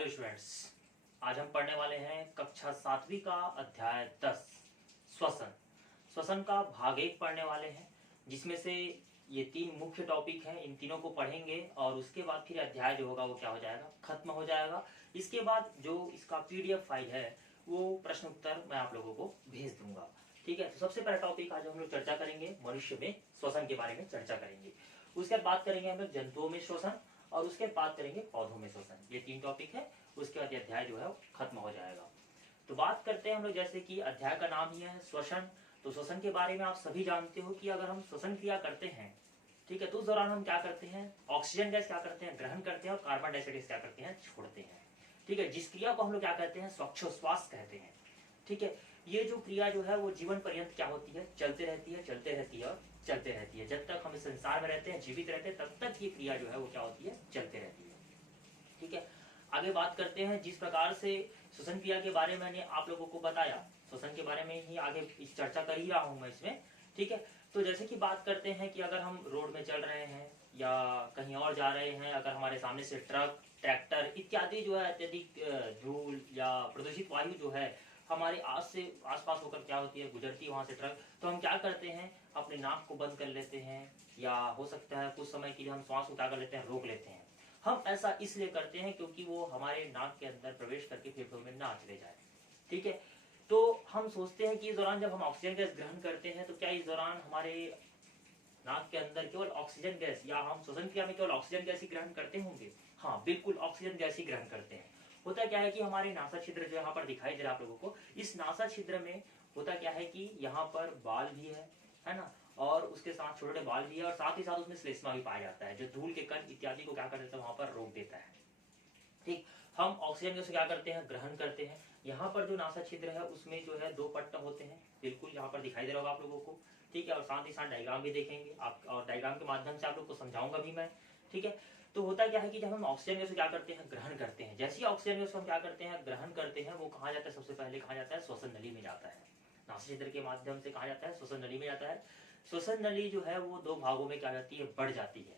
Hello students, आज हम पढ़ने वाले हैं कक्षा 7वीं का अध्याय 10 श्वसन। श्वसन का भाग 1 पढ़ने वाले हैं, जिसमें से ये 3 मुख्य टॉपिक हैं। इन तीनों को पढ़ेंगे और उसके बाद फिर अध्याय जो होगा वो क्या हो जाएगा, खत्म हो जाएगा। इसके बाद जो इसका पीडीएफ फाइल है वो प्रश्न उत्तर मैं आप लोगों को भेज दूंगा। ठीक है, तो सबसे पहला टॉपिक आज हम लोग चर्चा करेंगे मनुष्य में श्वसन के बारे में चर्चा करेंगे। उसके बाद बात करेंगे हम लोग जंतुओं में श्वसन और उसके बाद करेंगे पौधों में श्वसन। ये 3 टॉपिक है, उसके बाद अध्याय जो है वो खत्म हो जाएगा। तो बात करते हैं हम लोग, जैसे कि अध्याय का नाम ही है श्वसन। तो श्वसन के बारे में आप सभी जानते हो कि अगर हम श्वसन क्रिया करते हैं, ठीक है, तो उस दौरान हम क्या करते हैं, ऑक्सीजन गैस क्या करते हैं, ग्रहण करते हैं और कार्बन डाइऑक्साइड गैस क्या करते हैं, छोड़ते हैं। ठीक है, जिस क्रिया को हम लोग क्या कहते हैं, श्वासोच्छ्वास कहते हैं। ठीक है, ये जो क्रिया जो है वो जीवन पर्यंत क्या होती है, चलते रहती है, चलते रहती है और चलते रहती है। जब तक हम इस संसार में रहते हैं, जीवित रहते हैं, तब तक ये क्रिया जो है वो क्या होती है, चलते रहती है। ठीक है, आगे बात करते हैं। जिस प्रकार से श्वसन क्रिया के बारे में मैंने आप लोगों को बताया, श्वसन के बारे में ही आगे इस चर्चा कर ही रहा हूं मैं इसमें। ठीक है, तो जैसे कि बात करते हैं कि अगर हम रोड में चल रहे हैं या कहीं और जा रहे हैं, अगर हमारे सामने से ट्रक, ट्रैक्टर इत्यादि जो है अत्यधिक धूल या प्रदूषित वायु जो है हमारे आसपास होकर क्या होती है, गुजरती है वहां से ट्रक, तो हम क्या करते हैं, अपने नाक को बंद कर लेते हैं या हो सकता है कुछ समय के लिए हम श्वास उठा कर लेते हैं, रोक लेते हैं। हम ऐसा इसलिए करते हैं क्योंकि वो हमारे नाक के अंदर प्रवेश करके फेफड़ों में ना चले जाए। ठीक है, तो हम सोचते हैं कि इस दौरान जब हम ऑक्सीजन गैस ग्रहण करते हैं तो क्या इस दौरान हमारे नाक के अंदर केवल ऑक्सीजन गैस, या हम श्वसन क्रिया में केवल ऑक्सीजन गैस ही ग्रहण करते होंगे? हाँ, बिल्कुल ऑक्सीजन गैस ही ग्रहण करते हैं। होता क्या है कि हमारे नासा छिद्र जो यहाँ पर दिखाई दे रहा है आप लोगों को, इस नासा छिद्र में होता क्या है कि यहाँ पर बाल भी है ना, और उसके साथ छोटे छोटे बाल भी है और साथ ही साथ उसमें श्लेष्मा भी पाया जाता है, जो धूल के कण इत्यादि को क्या कर देता है, वहां पर रोक देता है। ठीक, हम ऑक्सीजन गैस क्या करते हैं, ग्रहण करते हैं। यहाँ पर जो नासा छिद्र है उसमें जो है 2 पट्ट होते हैं, बिल्कुल यहाँ पर दिखाई दे रहा होगा आप लोगों को। ठीक है, और साथ ही साथ डायग्राम भी देखेंगे आप, और डायग्राम के माध्यम से आप लोग को समझाऊंगा भी मैं। ठीक है, तो होता क्या है कि जब हम ऑक्सीजन गैस क्या करते हैं, ग्रहण करते हैं, जैसे ही ऑक्सीजन गैस हम क्या करते हैं, ग्रहण करते हैं, वो कहाँ जाता है, सबसे पहले कहाँ जाता है, श्वसन नली में जाता है। नासा छिद्र के माध्यम से कहाँ जाता है, श्वसन नली में जाता है। श्वसन नली जो है वो 2 भागों में क्या जाती है, बढ़ जाती है।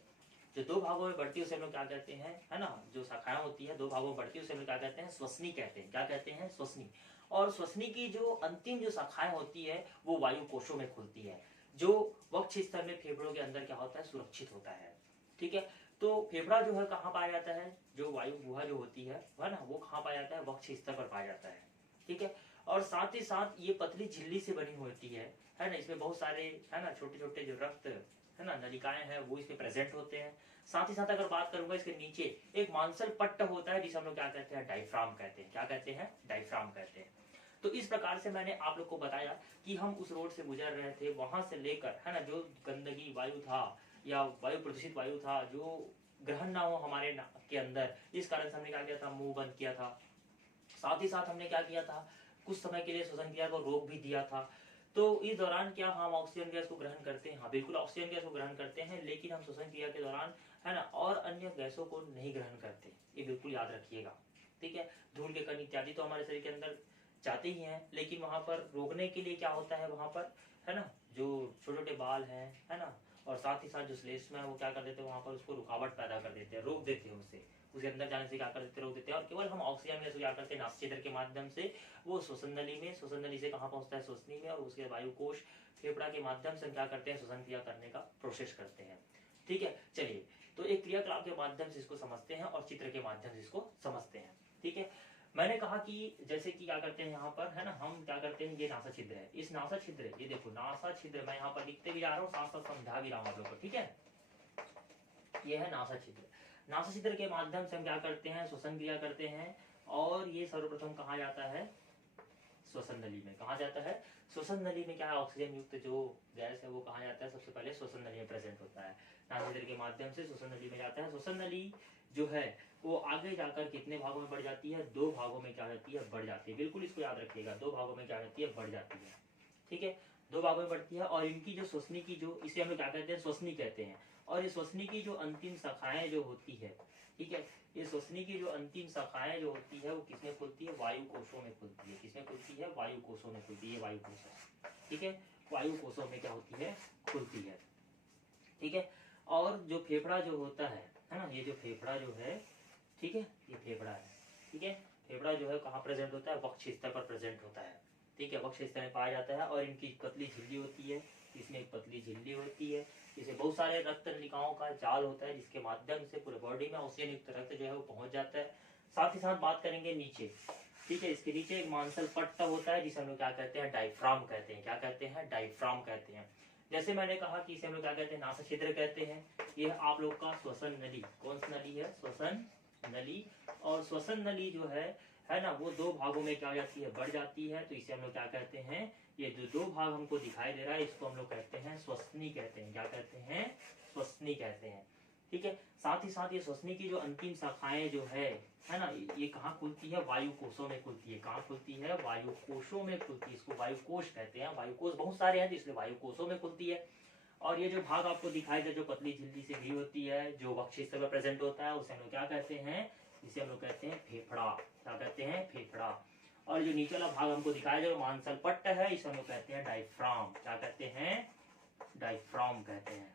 जो 2 भागों में बढ़ती है उसे हम लोग क्या कहते हैं, है ना, जो शाखाएं होती है 2 भागों में बढ़ती है उसे हम लोग क्या कहते हैं, श्वसनी कहते हैं। क्या कहते हैं, श्वसनी। और श्वसनी की जो अंतिम जो शाखाएं होती है वो वायु कोशों में खुलती है, जो वक्ष स्तर में फेफड़ों के अंदर क्या होता है, सुरक्षित होता है। ठीक है, तो फेफड़ा जो है कहाँ पाया जाता है, जो वायु गुहा जो होती है ना, वो कहाँ पाया जाता है, वक्ष स्तर पर पाया जाता है। ठीक है, और साथ ही साथ ये पतली झिल्ली से बनी होती है ना, इसमें बहुत सारे है ना छोटे छोटे जो रक्त है ना नलिकाएं हैं वो इसमें प्रेजेंट होते हैं। साथ ही साथ अगर बात करूंगा, इसके नीचे एक मांसल पट्ट होता है जिसे हम लोग क्या कहते हैं, डायफ्राम कहते हैं। क्या कहते हैं, डायफ्राम कहते हैं। तो इस प्रकार से मैंने आप लोग को बताया कि हम उस रोड से गुजर रहे थे, वहां से लेकर है ना जो गंदगी वायु था या वायु प्रदूषित वायु था, जो ग्रहण ना हो हमारे नाक के अंदर, इस कारण से हमने क्या किया था, मुंह बंद किया था। साथ ही साथ हमने क्या किया था, कुछ समय के लिए श्वसन क्रिया को रोक भी दिया था। तो इस दौरान क्या हम ऑक्सीजन गैस को ग्रहण करते हैं? हाँ, बिल्कुल ऑक्सीजन गैस को ग्रहण करते हैं, लेकिन हम श्वसन क्रिया के दौरान है ना और अन्य गैसों को नहीं ग्रहण करते, ये बिल्कुल याद रखिएगा। ठीक है, धूल के कण इत्यादि तो हमारे शरीर के अंदर जाते ही हैं, लेकिन वहां पर रोकने के लिए क्या होता है, वहां पर है ना जो छोटे छोटे बाल है ना, और साथ ही साथ जो श्लेष्मा है वो क्या कर देते हैं, वहां पर उसको रुकावट पैदा कर देते हैं, रोक देते हैं उसे, उसके अंदर जाने से क्या कर देते, रोक देते हैं। और केवल हम ऑक्सीजन गैस क्या करते हैं, नासा छिद्र के माध्यम से वो श्वसन नली में, श्वसन नली से कहाँ पहुंचता है, श्वसनी में, और उसके वायु कोश फेफड़ा के माध्यम से क्या करते हैं, श्वसन क्रिया करने का प्रोसेस करते हैं। ठीक है, चलिए, तो एक क्रियाकलाप के माध्यम से इसको समझते हैं और चित्र के माध्यम से इसको समझते हैं। ठीक है, मैंने कहा कि जैसे कि क्या करते हैं यहाँ पर है ना, हम क्या करते हैं, ये नासा छिद्र है, इस नासा छिद्र, ये देखो नासा छिद्र, मैं यहाँ पर लिखते भी जा रहा हूँ, साथ साथ समझा भी रहा हूँ आप लोगों को। ठीक है, ये है नासा छिद्र। नासा छिद्र के माध्यम से हम क्या करते हैं, श्वसन क्रिया करते हैं, और ये सर्वप्रथम कहाँ जाता है, श्वसन नली में। कहाँ जाता है, श्वसन नली में क्या है, ऑक्सीजन युक्त जो गैस है वो कहाँ जाता है, सबसे पहले श्वसन नली में प्रेजेंट होता है। नासा छिद्र के माध्यम से श्वसन नली में जाता है। श्वसन नली जो है वो आगे जाकर कितने भागों में बढ़ जाती है, 2 भागों में क्या जाती है, बढ़ जाती है। बिल्कुल इसको याद रखिएगा, 2 भागों में क्या जाती है, बढ़ जाती है। ठीक है, 2 भागों में बढ़ती है, और इनकी जो श्वसनी की जो, इसे हम लोग क्या कहते हैं, श्वसनी कहते हैं। और ये श्वसनी की जो अंतिम शाखाएं जो होती है, ठीक है, ये श्वसनी की जो अंतिम शाखाएं जो होती है वो किसमें खुलती है, वायु कोशों में खुलती है। किसमें खुलती है, वायु कोशों में खुलती है, वायु कोश। ठीक है, वायु कोशों में क्या होती है, खुलती है। ठीक है, और जो फेफड़ा जो होता है ना, ये जो फेफड़ा जो है, ठीक है, ये फेफड़ा है। ठीक है। फेफड़ा जो है कहाँ प्रेजेंट होता है, वक्ष स्थल पर प्रेजेंट होता है, ठीक है, वक्ष स्थल में पाया जाता है। और इनकी पतली झिल्ली होती है, इसमें एक पतली झिल्ली होती है, इसमें बहुत सारे रक्त नलिकाओं का जाल होता है जिसके माध्यम से पूरे बॉडी में ऑक्सीजन युक्त रक्त जो है वो पहुंच जाता है। साथ ही साथ बात करेंगे नीचे, ठीक है, इसके नीचे एक मांसल पट्ट होता है जिसे हम लोग क्या कहते हैं, डायफ्राम कहते हैं। क्या कहते हैं, डायफ्राम कहते हैं। जैसे मैंने कहा कि इसे हम लोग क्या कहते हैं, नासा छिद्र कहते हैं। ये आप लोग का श्वसन नली, कौन सी नली है, श्वसन नली। और श्वसन नली जो है ना, वो दो भागों में क्या हो जाती है, बढ़ जाती है। तो इसे हम लोग क्या कहते हैं, ये जो दो भाग हमको दिखाई दे रहा है इसको हम लोग कहते हैं श्वसनी कहते हैं। क्या कहते हैं, श्वसनी कहते हैं, ठीक है। साथ ही साथ ये श्वसनी की जो अंतिम शाखाएं जो है ना, ये कहाँ खुलती है, वायु कोशों में खुलती है। कहाँ खुलती है, वायु कोशों में खुलती है। इसको वायु कोश कहते हैं। वायु कोश बहुत सारे हैं इसलिए वायु कोशों में खुलती है। और ये जो भाग आपको दिखाई दे, जो पतली झिल्ली से घी होती है, जो वक्ष स्थल पर प्रेजेंट होता है, उसे हम लोग क्या कहते हैं, इसे हम लोग कहते हैं फेफड़ा। क्या कहते हैं, फेफड़ा। और जो नीचे वाला भाग हमको दिखाया जो मांसल पट्ट है, इसे हम लोग कहते हैं डायफ्राम। क्या कहते हैं, डायफ्राम कहते हैं,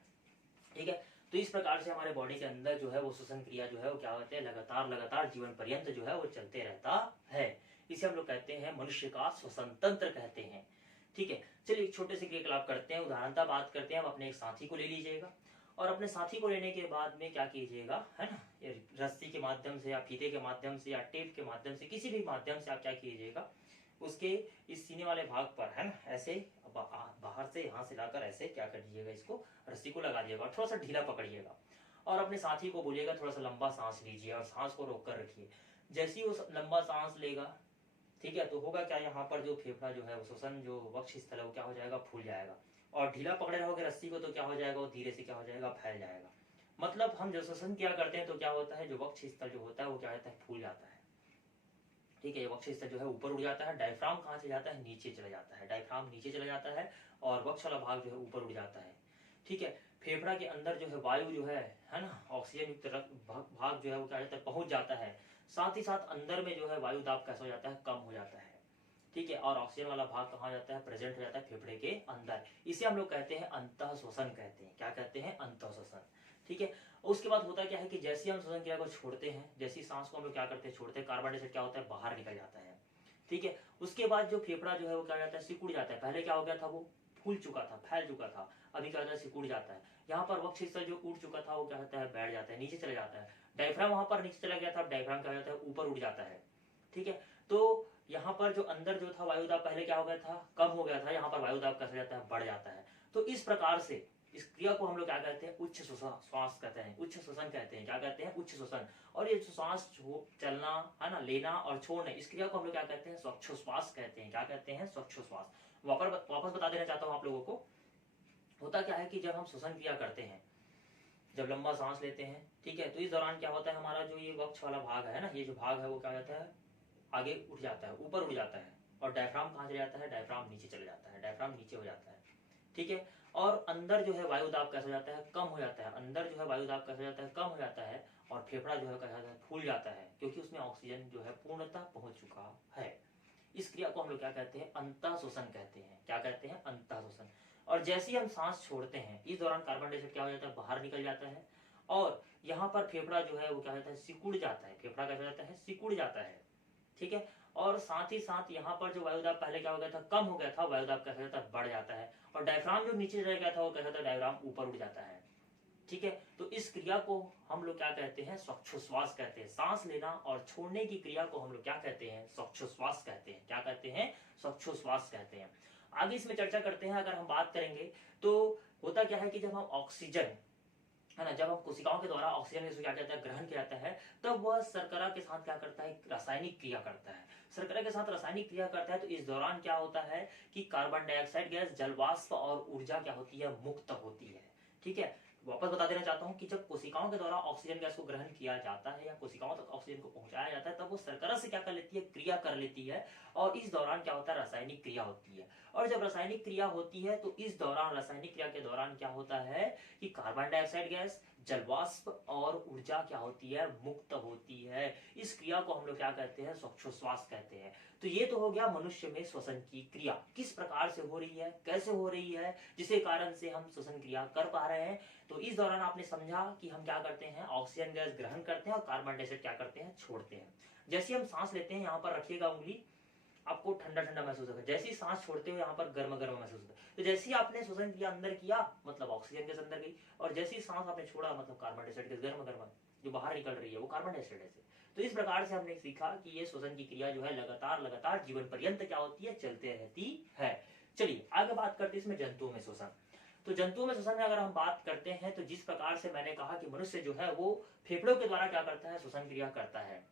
ठीक है। तो इस प्रकार से हमारे बॉडी के अंदर जो है वो श्वसन क्रिया जो है वो क्या होते हैं, लगातार जीवन पर्यंत जो है वो चलते रहता है। इसे हम लोग कहते हैं मनुष्य का श्वसन तंत्र कहते हैं, ठीक है। चलिए एक छोटे से क्रियाकलाप करते हैं, उदाहरणता बात करते हैं। आप अपने एक साथी को ले लीजिएगा और अपने साथी को लेने के बाद में क्या कीजिएगा, है ना, रस्सी के माध्यम से या फीते के माध्यम से या टेप के माध्यम से, किसी भी माध्यम से आप क्या कीजिएगा, उसके इस सीने वाले भाग पर, है ना, ऐसे बाहर से यहाँ से लाकर ऐसे क्या कर दीजिएगा, इसको रस्सी को लगा दिएगा और थोड़ा सा ढीला पकड़िएगा और अपने साथी को बोलिएगा थोड़ा सा लंबा सांस लीजिए और सांस को रोक कर रखिए। जैसे ही वो लंबा सांस लेगा, ठीक है, तो होगा क्या, यहाँ पर जो फेफड़ा जो है वो श्वसन जो वक्ष स्थल है वो क्या हो जाएगा, फूल जाएगा। और ढीला पकड़े रहोगे रस्सी को तो क्या हो जाएगा, वो धीरे से क्या हो जाएगा, फैल जाएगा। मतलब हम जो श्वसन किया करते हैं तो क्या होता है, जो वक्ष स्थल जो होता है वो क्या होता है, फूल जाता है, ठीक है। वक्ष स्थल जो है ऊपर उड़ जाता है। डायफ्राम कहाँ से जाता है, नीचे चला जाता है। डायफ्राम नीचे चला जाता है और वक्ष वाला भाग जो है ऊपर उड़ जाता है, ठीक है। फेफड़ा के अंदर जो है वायु जो है ना, ऑक्सीजन युक्त भाग जो है वो क्या जाता है, पहुंच जाता है। साथ ही साथ अंदर में जो है वायु दाब कैसा हो जाता है, कम हो जाता है, ठीक है। और ऑक्सीजन वाला भाग कहाँ जाता है, प्रेजेंट हो जाता है फेफड़े के अंदर। इसे हम लोग कहते हैं अंतः श्वसन कहते हैं। क्या कहते हैं, अंतः श्वसन, ठीक है। उसके बाद होता क्या है कि जैसे हम श्वसन क्रिया को छोड़ते हैं, जैसी सांस को हम लोग क्या करते हैं, छोड़ते हैं, कार्बन डाइऑक्साइड क्या होता है, बाहर निकल जाता है, ठीक है। उसके बाद जो फेफड़ा जो है वो क्या जाता है, सिकुड़ जाता है। पहले क्या हो गया था, वो फूल चुका था, फैल चुका था, अभी क्या होता है, सिकुड़ जाता है। यहाँ पर वक्ष स्थल जो उड़ चुका था वो क्या होता है, बैठ जाता है, नीचे चला जाता है। डायफ्राम वहां पर नीचे चला गया था, डायफ्राम क्या होता है, ऊपर उड़ जाता है, ठीक है। तो यहाँ पर जो अंदर जो था वायुदाब पहले क्या हो गया था, कम हो गया था, यहाँ पर वायुदाब कैसे जाता है, बढ़ जाता है। तो इस प्रकार से इस क्रिया को हम लोग क्या कहते हैं, उच्च श्वास कहते हैं, उच्च श्वसन कहते हैं। क्या कहते हैं, उच्च श्वसन। और ये श्वास चलना, है ना, लेना और छोड़ना, इस क्रिया को हम लोग क्या कहते हैं, स्वच्छोश्वास कहते हैं। क्या कहते हैं, स्वच्छोश्वास। वापस बता देना चाहता हूँ आप लोगों को। होता क्या है कि जब हम श्वसन क्रिया करते हैं, जब लंबा सांस लेते हैं, ठीक है, तो इस दौरान क्या होता है, हमारा जो ये वक्ष वाला भाग है ना, ये जो भाग है वो क्या होता है, आगे उठ जाता है, ऊपर उठ जाता है। और डायफ्राम कहाँ चला जाता है, डायफ्राम नीचे चला जाता है, डायफ्राम नीचे हो जाता है, ठीक है। और अंदर जो है वायु दाब कैसा हो जाता है, कम हो जाता है। अंदर जो है वायु दाब कैसा हो जाता है, कम हो जाता है। और फेफड़ा जो है कैसा होता है, फूल जाता है, क्योंकि उसमें ऑक्सीजन जो है पूर्णतः पहुंच चुका है। इस क्रिया को हम लोग क्या कहते हैं, अंतः श्वसन कहते हैं। क्या कहते हैं, अंतः श्वसन। और जैसे ही हम सांस छोड़ते हैं, इस दौरान कार्बन डाइऑक्साइड क्या हो जाता है, बाहर निकल जाता है। और यहाँ पर फेफड़ा जो है वो क्या होता है, सिकुड़ जाता है। फेफड़ा कैसा जाता है, सिकुड़ जाता है, ठीक है। और साथ ही साथ यहाँ पर जो वायुदाब पहले क्या हो गया था, कम हो गया था, वायुदाब कैसा जाता है, बढ़ जाता है। और डायफ्राम जो नीचे रह गया था वो कैसा था, डायफ्राम ऊपर उठ जाता है, ठीक है। तो इस क्रिया को हम लोग क्या कहते हैं, स्वच्छोश्वास कहते हैं। सांस लेना और छोड़ने की क्रिया को हम लोग क्या कहते हैं, स्वच्छोश्वास कहते हैं। क्या कहते हैं, स्वच्छोश्वास कहते हैं। आगे इसमें चर्चा करते हैं। अगर हम बात करेंगे तो होता क्या है कि जब हम ऑक्सीजन, है ना, जब हम कोशिकाओं के द्वारा ऑक्सीजन क्या कहता है, ग्रहण किया जाता है, तब वह शर्करा के साथ क्या करता है, रासायनिक क्रिया करता है। शर्करा के साथ रासायनिक क्रिया करता है तो इस दौरान क्या होता है कि कार्बन डाइऑक्साइड गैस, जलवाष्प और ऊर्जा क्या होती है, मुक्त होती है, ठीक है। वापस बता देना चाहता हूं कि जब कोशिकाओं के द्वारा ऑक्सीजन गैस को ग्रहण किया जाता है या कोशिकाओं तक ऑक्सीजन को पहुंचाया जाता है, तब वो शर्करा से क्या कर लेती है, क्रिया कर लेती है। और इस दौरान क्या होता है, रासायनिक क्रिया होती है। और जब रासायनिक क्रिया होती है तो इस दौरान, रासायनिक क्रिया के दौरान क्या होता है कि कार्बन डाइऑक्साइड गैस, जलवाष्प और ऊर्जा क्या होती है, मुक्त होती है। इस क्रिया को हम लोग क्या कहते हैं, श्वासोच्छ्वास कहते हैं। तो ये तो हो गया मनुष्य में श्वसन की क्रिया किस प्रकार से हो रही है, कैसे हो रही है, जिसके कारण से हम श्वसन क्रिया कर पा रहे हैं। तो इस दौरान आपने समझा कि हम क्या करते हैं, ऑक्सीजन गैस ग्रहण करते हैं और कार्बन डाइऑक्साइड क्या करते हैं, छोड़ते हैं। जैसे हम सांस लेते हैं, यहाँ पर रखिएगा उंगली, आपको ठंडा ठंडा महसूस होगा। जैसे ही सांस छोड़ते हो यहाँ पर गर्म गर्म महसूस होता है। तो जैसे ही आपने श्वसन क्रिया अंदर किया मतलब ऑक्सीजन गैस अंदर गई, और जैसे ही सांस आपने छोड़ा मतलब कार्बन डाइऑक्साइड गैस गर्म गर्म जो बाहर निकल रही है वो कार्बन डाइऑक्साइड है। तो इस प्रकार से हमने सीखा कि ये श्वसन की क्रिया जो है लगातार लगातार जीवन पर्यंत क्या होती है, चलते रहती है। चलिए आगे बात करते हैं इसमें जंतुओं में श्वसन। तो जंतुओं में श्वसन में अगर हम बात करते हैं तो जिस प्रकार से मैंने कहा कि मनुष्य जो है वो फेफड़ों के द्वारा क्या करता है, श्वसन क्रिया करता है,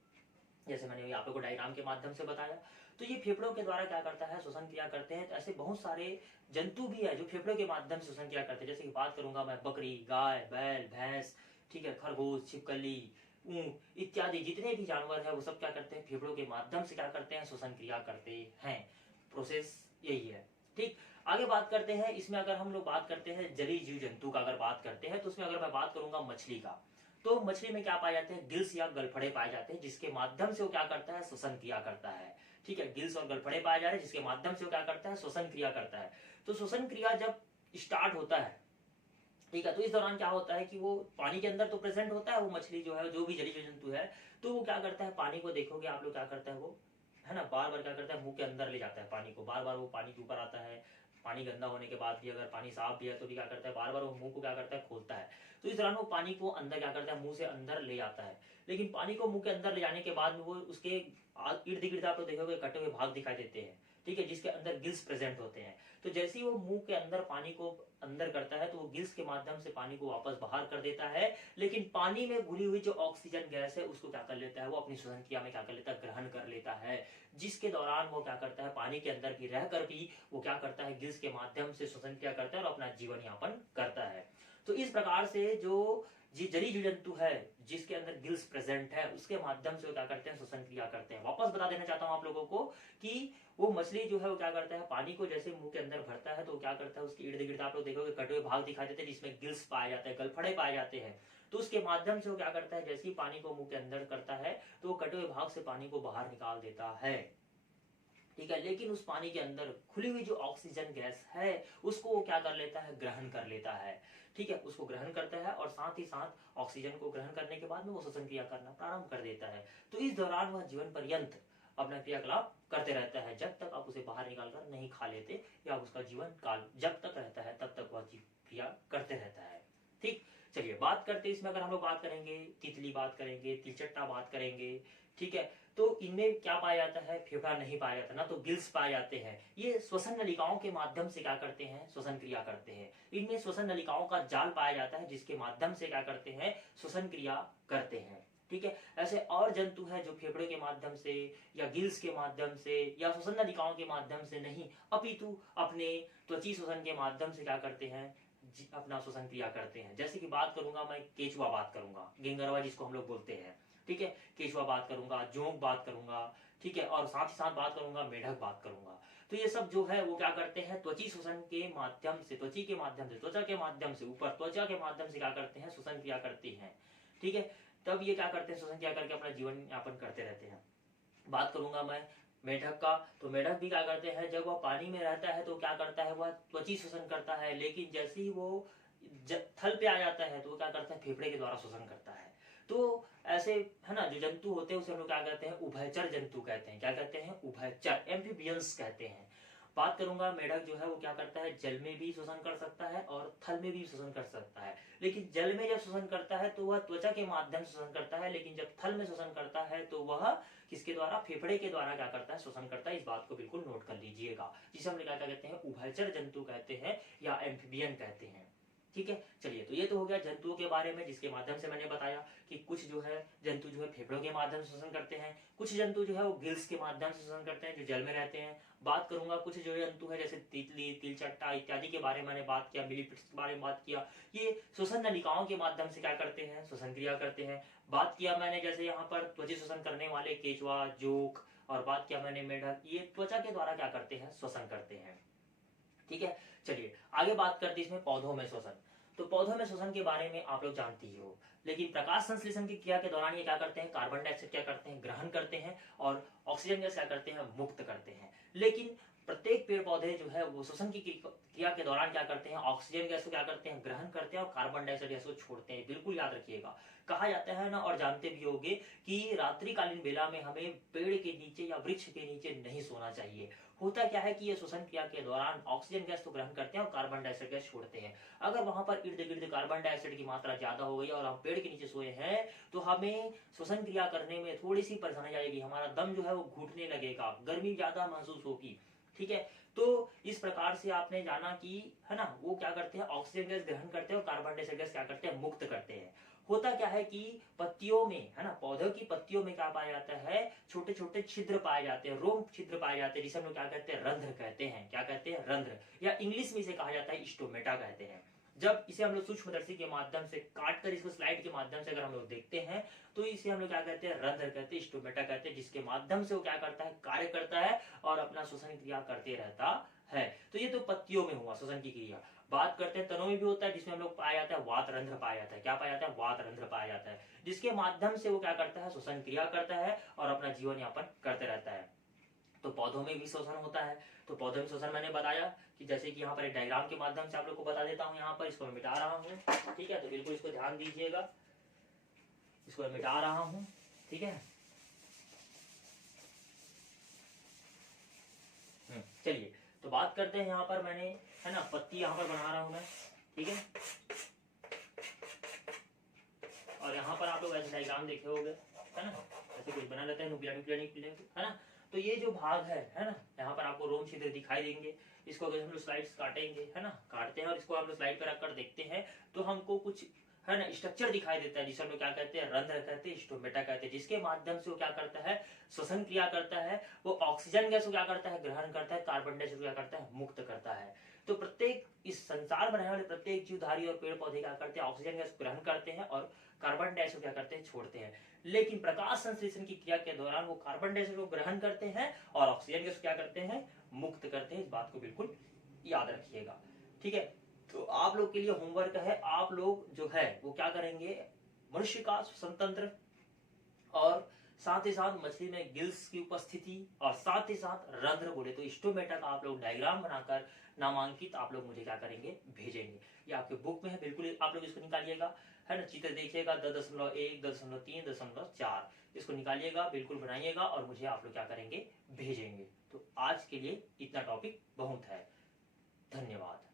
जैसे मैंने आप लोगों को डायग्राम के माध्यम से बताया। तो ये फेफड़ों के द्वारा क्या करता है, श्वसन क्रिया करते हैं। तो ऐसे बहुत सारे जंतु भी है जो फेफड़ों के माध्यम से श्वसन क्रिया करते हैं। जैसे कि बात करूंगा मैं बकरी, गाय, बैल, भैंस, ठीक है, खरगोश, छिपकली, ऊंट इत्यादि जितने भी जानवर है वो सब क्या करते हैं, फेफड़ों के माध्यम से क्या करते हैं, श्वसन क्रिया करते हैं। प्रोसेस यही है। ठीक, आगे बात करते हैं इसमें। अगर हम लोग बात करते हैं जलीय जीव जंतु का अगर बात करते हैं तो उसमें अगर मैं बात करूंगा मछली का, तो मछली में क्या पाए जाते हैं, गिल्स या गलफड़े पाए जाते हैं, जिसके माध्यम से वो क्या करता है, श्वसन क्रिया करता है। ठीक है, गिल्स और गलफड़े पाए जा रहे हैं जिसके माध्यम से वो क्या करता है, श्वसन क्रिया करता है। तो श्वसन क्रिया जब स्टार्ट होता है, ठीक है, तो इस दौरान क्या होता है कि वो पानी के अंदर तो प्रेजेंट होता है वो मछली जो है, जो भी जलीय जंतु है, तो वो क्या करता है, पानी को देखोगे आप लोग क्या करता है वो, है ना, बार बार क्या करता है, मुंह के अंदर ले जाता है पानी को, बार बार वो पानी के ऊपर आता है। पानी गंदा होने के बाद भी अगर पानी साफ भी है तो भी क्या करता है, बार बार वो मुंह को क्या करता है, खोलता है। तो इस दौरान वो पानी को अंदर क्या करता है, मुंह से अंदर ले जाता है। लेकिन पानी को मुंह के अंदर ले जाने के बाद में वो उसके इर्द गिर्द आप लोग देखोगे कटे हुए भाग दिखाई देते हैं, ठीक है, जिसके अंदर गिल्स प्रेजेंट होते हैं। तो जैसे ही वो मुंह के अंदर पानी को अंदर करता है तो वो गिल्स के माध्यम से पानी को वापस बाहर कर देता है। लेकिन पानी में घुली हुई जो ऑक्सीजन गैस है उसको क्या कर लेता है, वो अपनी श्वसन क्रिया में क्या कर लेता है, ग्रहण कर लेता है। जिसके दौरान वो क्या करता है, पानी के अंदर भी रहकर भी वो क्या करता है, गिल्स के माध्यम से श्वसन क्रिया करता है और अपना जीवन यापन करता है। तो इस प्रकार से जो जलीय जीव जंतु है जिसके अंदर गिल्स प्रेजेंट है उसके माध्यम से वो क्या करते हैं, श्वसन क्रिया करते हैं। वापस बता देना चाहता हूं आप लोगों को कि वो मछली जो है वो क्या करता है, पानी को जैसे मुंह के अंदर भरता है तो वो क्या करता है, उसके इर्द गिर्द आप लोग देखोगे कटे हुए भाग दिखाई देते हैं जिसमें गिल्स पाए जाते हैं, गलफड़े पाए जाते हैं। तो उसके माध्यम से वो क्या करता है, जैसे ही पानी को मुंह के अंदर करता है तो वो कटे हुए भाग से पानी को बाहर निकाल देता है। ठीक है, लेकिन उस पानी के अंदर खुली हुई जो ऑक्सीजन गैस है उसको वो क्या कर लेता है, ग्रहण कर लेता है। ठीक है, उसको ग्रहण करता है और साथ ही साथ ऑक्सीजन को ग्रहण करने के बाद में वो श्वसन क्रिया करना प्रारंभ कर देता है। तो इस दौरान वह जीवन पर्यंत अपना क्रियाकलाप करते रहता है जब तक आप उसे बाहर निकाल कर नहीं खा लेते, या उसका जीवन काल जब तक रहता है तब तक वह क्रिया करते रहता है। ठीक, चलिए बात करते हैं इसमें। अगर हम लोग बात करेंगे, तितली बात करेंगे, तिलचट्टा बात करेंगे, ठीक है, तो इनमें क्या पाया जाता है, फेफड़ा नहीं पाया जाता, ना तो गिल्स पाए जाते हैं। ये श्वसन नलिकाओं के माध्यम से क्या करते हैं, श्वसन क्रिया करते हैं। इनमें श्वसन नलिकाओं का जाल पाया जाता है जिसके माध्यम से क्या करते हैं, श्वसन क्रिया करते हैं। ठीक है, ऐसे और जंतु है जो फेफड़े के माध्यम से या गिल्स के माध्यम से या श्वसन नलिकाओं के माध्यम से नहीं अपितु अपने त्वची श्वसन के माध्यम से क्या करते हैं, अपना श्वसन क्रिया करते हैं। जैसे कि बात करूंगा मैं, केचुआ बात करूंगा, गेंगरवा जिसको हम लोग बोलते हैं, ठीक है, केचुआ बात करूंगा, जोंक बात करूंगा, ठीक है, और साथ ही साथ बात करूंगा, मेढक बात करूंगा। तो ये सब जो है वो क्या करते हैं, त्वची श्वसन के माध्यम से, त्वची के माध्यम से, त्वचा के माध्यम से, ऊपर त्वचा के माध्यम से क्या करते हैं, श्वसन क्रिया करते हैं। ठीक है, तब ये क्या करते हैं, श्वसन क्रिया करके अपना जीवन यापन करते रहते हैं। बात करूंगा मैं मेढक का, तो मेढक भी क्या करते हैं, जब वह पानी में रहता है तो क्या करता है, वह त्वची श्वसन करता है। लेकिन जैसे ही वो थल पे आ जाता है तो वो क्या करता है, फेफड़े के द्वारा श्वसन करता है। तो ऐसे है ना जो जंतु होते हैं उसे हम लोग क्या कहते हैं, उभयचर जंतु कहते हैं। क्या कहते हैं, उभयचर, एम्फीबियंस कहते हैं। बात करूंगा, मेढक जो है वो क्या करता है, जल में भी श्वसन कर सकता है और थल में भी श्वसन कर सकता है। लेकिन जल में जब श्वसन करता है तो वह त्वचा के माध्यम से श्वसन करता है, लेकिन जब थल में श्वसन करता है तो वह किसके द्वारा, फेफड़े के द्वारा क्या करता है, श्वसन करता है। इस बात को बिल्कुल नोट कर लीजिएगा, जिसे हम क्या कहते हैं, उभयचर जंतु कहते हैं या एम्फीबियन कहते हैं। ठीक है, चलिए, तो ये तो हो गया जंतुओं के बारे में जिसके माध्यम से मैंने बताया कि कुछ जो है जंतु जो है फेफड़ों के माध्यम से श्वसन करते हैं, कुछ जंतु जो है वो गिल्स के माध्यम से श्वसन करते हैं जो जल में रहते हैं। बात करूंगा कुछ जो जंतु है जैसे तितली, तिलचट्टा इत्यादि के बारे में मैंने बात किया, मिलीपिड्स के बारे में बात किया, ये श्वसन नलिकाओं के माध्यम से क्या करते हैं, श्वसन क्रिया करते हैं। बात किया मैंने जैसे यहाँ पर त्वचा श्वसन करने वाले केचुआ, जोक, और बात किया मैंने मेढक, ये त्वचा के द्वारा क्या करते हैं, श्वसन करते हैं। ठीक है, चलिए आगे बात करते हैं इसमें पौधों में श्वसन। तो पौधों में श्वसन के बारे में आप लोग जानते ही हो, लेकिन प्रकाश संश्लेषण की क्रिया के दौरान ये क्या करते हैं, कार्बन डाइऑक्साइड क्या करते हैं, ग्रहण करते हैं और ऑक्सीजन गैस क्या करते हैं, मुक्त करते हैं। लेकिन प्रत्येक पेड़ पौधे जो है वो श्वसन की क्रिया के दौरान क्या करते हैं, ऑक्सीजन गैस को क्या करते हैं, ग्रहण करते हैं और कार्बन डाइऑक्साइड गैस को छोड़ते हैं। बिल्कुल याद रखिएगा। कहा जाता है ना, और जानते भी होंगे कि रात्रिकालीन बेला में हमें पेड़ के नीचे या वृक्ष के नीचे नहीं सोना चाहिए। होता क्या है कि ये श्वसन क्रिया के दौरान ऑक्सीजन गैस तो ग्रहण करते हैं और कार्बन डाइऑक्साइड गैस छोड़ते हैं। अगर वहां पर इर्द गिर्द कार्बन डाइऑक्साइड की मात्रा ज्यादा हो गई और हम पेड़ के नीचे सोए हैं तो हमें श्वसन क्रिया करने में थोड़ी सी परेशानी आएगी, हमारा दम जो है वो घुटने लगेगा, गर्मी ज्यादा महसूस होगी। ठीक है, तो इस प्रकार से आपने जाना कि है ना, वो क्या करते हैं, ऑक्सीजन गैस ग्रहण करते हैं और कार्बन डाइऑक्साइड गैस क्या करते हैं, मुक्त करते हैं। होता क्या है कि पत्तियों में है ना, पौधों की पत्तियों में क्या पाया जाता है, छोटे छोटे छिद्र पाए जाते हैं, रोम छिद्र पाए जाते हैं, जिसे हम लोग क्या कहते हैं, रंध्र कहते हैं। क्या कहते हैं, रंध्र, या इंग्लिश में इसे कहा जाता है स्टोमेटा कहते हैं। जब इसे हम लोग सूक्ष्मदर्शी के माध्यम से काट कर इसको स्लाइड के माध्यम से अगर हम लोग देखते हैं तो इसे हम लोग क्या कहते हैं, रंध्र कहते हैं, स्टोमेटा कहते हैं, जिसके माध्यम से वो क्या करता है, कार्य करता है और अपना श्वसन क्रिया करते रहता है। तो ये तो पत्तियों में हुआ श्वसन की क्रिया। बात करते हैं तनों में भी होता है, जिसमें हम लोग पाया जाता है वात रंध्र पाया जाता है। क्या पाया जाता है, वात रंध्र पाया जाता है, जिसके माध्यम से वो क्या करता है, श्वसन क्रिया करता है और अपना जीवन यापन करते रहता है। तो पौधों में भी श्वसन होता है। तो पौधों में श्वसन मैंने बताया कि जैसे कि यहाँ पर एक डायग्राम के माध्यम से आप लोग को बता देता हूँ। यहाँ पर इसको मैं मिटा रहा हूँ, ठीक है, तो बिल्कुल इसको ध्यान दीजिएगा, इसको मैं मिटा रहा हूँ, ठीक है। चलिए, तो बात करते हैं, यहाँ पर मैंने है ना पत्ती यहाँ पर बना रहा हूँ मैं, ठीक है, और यहाँ पर आप लोग ऐसे डायग्राम देखे होंगे, है ना, ऐसे कुछ बना रहता है, न्यूक्लियर न्यूक्लियर, है ना। तो ये जो भाग है ना, यहाँ पर आपको रोम छिद्र दिखाई देंगे। इसको अगर हम लोग स्लाइड्स काटेंगे, है ना, काटते हैं और इसको हम लोग स्लाइड पर रखकर देखते हैं तो हमको कुछ है ना स्ट्रक्चर दिखाई देता है, जिसे हम लोग क्या कहते हैं, रंध्र कहते हैं, स्टोमेटा कहते हैं, जिसके माध्यम से वो क्या करता है, श्वसन क्रिया करता है। वो ऑक्सीजन गैस को क्या करता है, ग्रहण करता है, कार्बन डाइऑक्साइड क्या करता है, मुक्त करता है। तो प्रत्येक इस संसार में रहने वाले प्रत्येक जीवधारी और पेड़ पौधे क्या करते हैं, ऑक्सीजन गैस ग्रहण करते हैं और कार्बन डाइऑक्साइड क्या करते हैं, छोड़ते हैं। लेकिन प्रकाश संश्लेषण की क्रिया के दौरान वो कार्बन डाइऑक्साइड को ग्रहण करते हैं और ऑक्सीजन गैस क्या करते हैं, मुक्त करते हैं। इस बात को बिल्कुल याद रखिएगा, ठीक है। तो आप लोग के लिए होमवर्क है, आप लोग जो है वो क्या करेंगे, मनुष्य का श्वसन तंत्र और साथ ही साथ मछली में गिल्स की उपस्थिति और साथ ही साथ रंध्र बोले तो स्टोमेटा का आप लोग डायग्राम बनाकर नामांकित आप लोग मुझे क्या करेंगे, भेजेंगे। ये आपके बुक में है, बिल्कुल आप लोग इसको निकालिएगा, है ना, चित्र देखिएगा 10.1, 10.3, 10.4, इसको निकालिएगा, बिल्कुल बनाइएगा और मुझे आप लोग क्या करेंगे, भेजेंगे। तो आज के लिए इतना टॉपिक बहुत है। धन्यवाद।